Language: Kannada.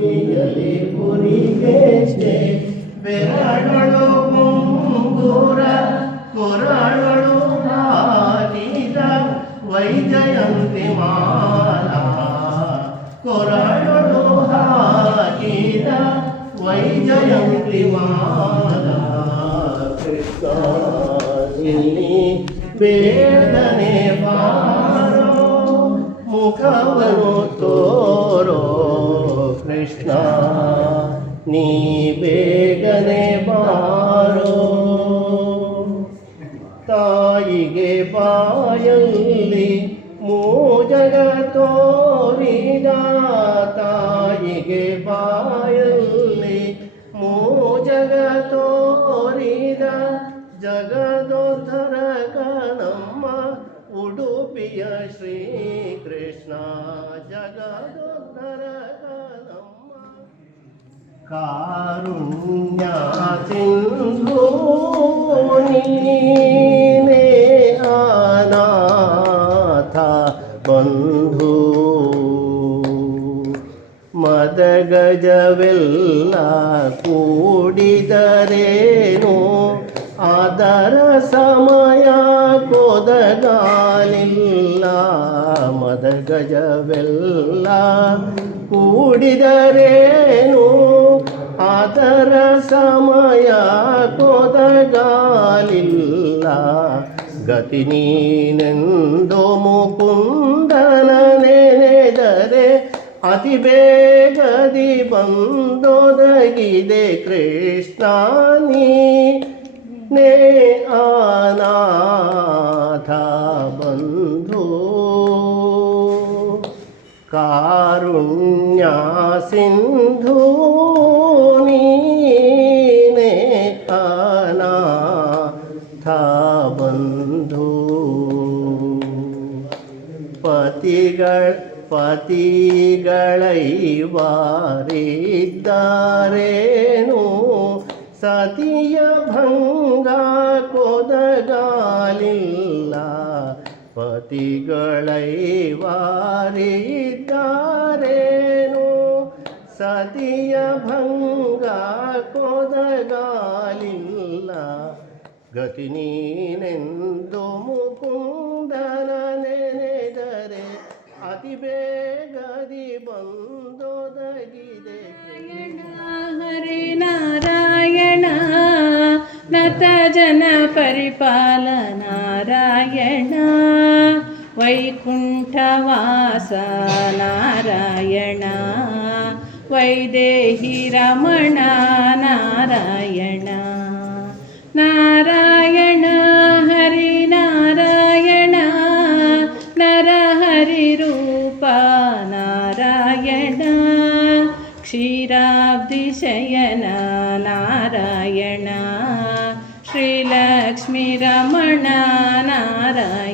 ಮುಡಿಯಲಿ ಪುರಿಗೆಷ್ಟೇ ಬೆರಳಳು ಮುಂಗುರ ಕೊರಳಳು ಹಾಕಿದ ವೈಜಯಂತಿ ಮಾಲಾ ಕೊರಳಳು ಹಾಕಿದ ವೈಜಯಂತಿ ಮಾಲಾ ಕೃಷ್ಣ ಇಲ್ಲಿ ಬೇಡನೆ ಬಾರೋ ಮುಖವನ್ನು ತೋರೋ ಕೃಷ್ಣ ನೀ ಬೇಗನೆ ಬಾರೋ ತಾಯಿಗೆ ಬಾಯಲ್ಲಿ ಮೂಜಗ ತೋರಿದ ತಾಯಿಗೆ ಬಾಯಲ್ಲಿ ಮೂಜಗ ತೋರಿದ ಜಗದೋದ್ಧರ ಕಣಮ್ಮ ಉಡುಪಿಯ ಶ್ರೀಕೃಷ್ಣ ಜಗದೋದ್ಧರ ಕಣಮ್ಮ ಕಾರುಣ್ಯ ಸಿಂಧು ನೀನೇ ಅನಾಥ ಬಂಧು ಮದಗಜವೆಲ್ಲ ಕೂಡಿದರೇನು ಅದರ ಸಮಯ ಕೊದಗಾಲಿಲ್ಲ ಮದಗಜವೆಲ್ಲ ಕೂಡಿದರೇನು ಅದರ ಸಮಯ ಕೊದಗಾಲಿಲ್ಲ ಗತಿ ನೀನೆಂದು ಮುಕುಂದನ ನೆನೆದರೆ ಅತಿ ಬೇಗದಿ ಬಂದೊದಗಿದೆ ಕೃಷ್ಣ ನೀನೇ ಅನಾಥ ಬಂಧು ಕಾರುಣ್ಯ ಸಿಂಧು ನೀನೇ ಅನಾಥ ಬಂಧು ಪತಿಗಳೈವಾರಿದ್ದಾರೇನು ಸತಿಯ ಭಂಗ ಕೊದಗಾಲಿಲ್ಲ ಪತಿಗಳೈವಾರಿದ್ದಾರೇನು ಸತಿಯ ಭಂಗ ಕೊದಗಾಲಿಲ್ಲ ಗತಿ ನೀನೆಂದು ಮುಕುಂದನ ನೆನೆದರೆ ಅತಿ ಬೇಗದಿ ಬಂದೊದಗಿದೆ ಹರಿ ನಾರಾಯಣ ನತ ಜನ ಪರಿಪಾಲ ನಾರಾಯಣ ವೈಕುಂಠವಾಸ ನಾರಾಯಣ ವೈದೇಹಿ ರಮಣ ನಾರಾಯಣ ನಾರಾಯಣ ಹರಿ ನಾರಾಯಣ ನರಹರಿ ರೂಪ ನಾರಾಯಣ ಕ್ಷೀರಾಬ್ಧಿ ಶಯನ ನಾರಾಯಣ ಶ್ರೀಲಕ್ಷ್ಮೀ ರಮಣ ನಾರಾಯಣ